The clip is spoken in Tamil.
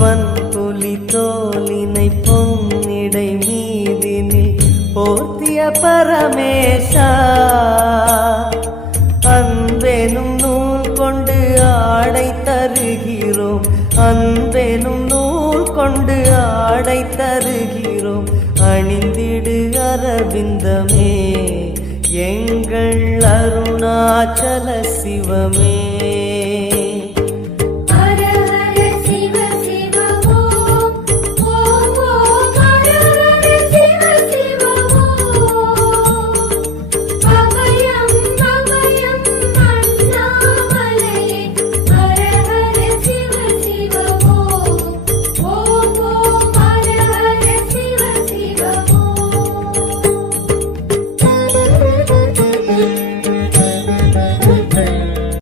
வன்புலி தோலினை பொன்னிடை மீதினில் போர்த்திய பரமேசா, அன்பெனும் நூல் கொண்டு ஆடை தருகிறோம், அன்பெனும் நூல் கொண்டு ஆடை தருகிறோம். அணிந்திடு அரவிந்தமே எங்கள் அருணாச்சல சிவமே.